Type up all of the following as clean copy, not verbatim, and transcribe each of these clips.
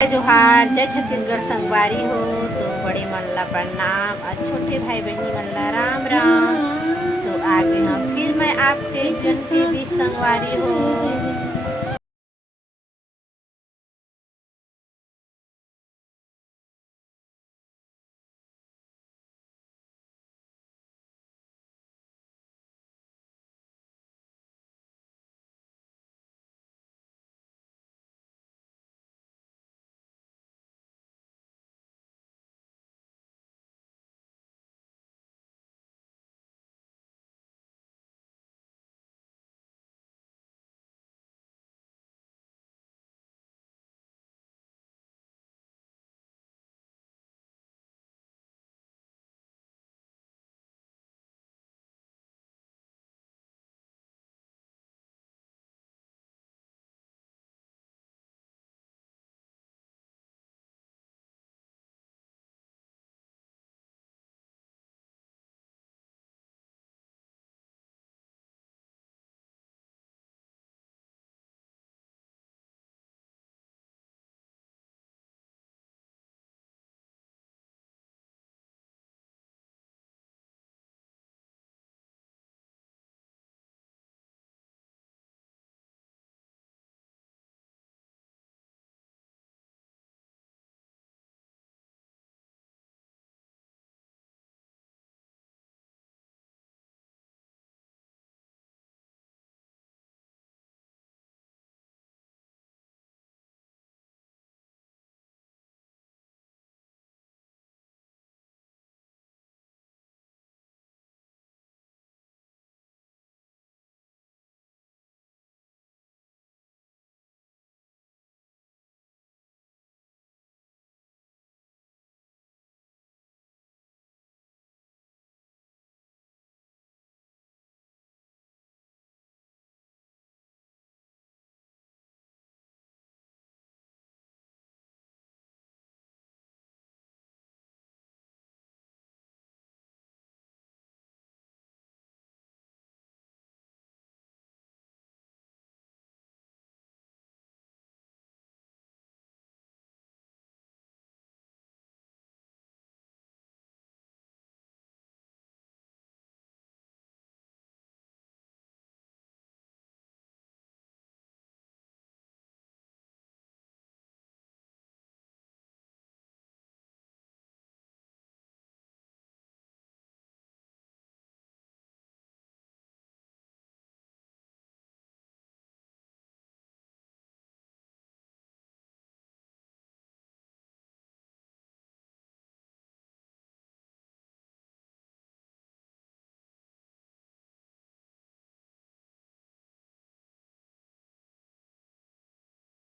जोहार जय छत्तीसगढ़ संगवारी हो। तो बड़े मन ला प्रणाम और छोटे भाई बहनी मन ला राम राम। तो आगे हम फिर मैं आपके जन के बीच संगवारी हो।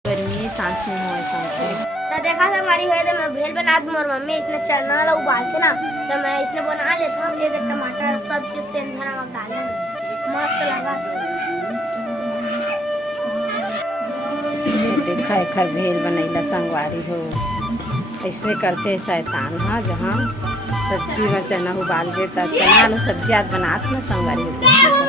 गर्मी सांस में हो सांस तो देखा था हमारी है मैं भेल बना दूँ और मम्मी इसने चना ला उबालते ना तो मैं इसने बना लेता हूँ। ये देख टमाटर सब चीज से नमक डाले मस्त लगा। देखा एकर भेल बनैला संगवारी हो। ऐसे करते शैतान हाँ जहाँ सब्जी में चना उबाल के तब चना लो सब्जी आज बनात ना संगवारी हो।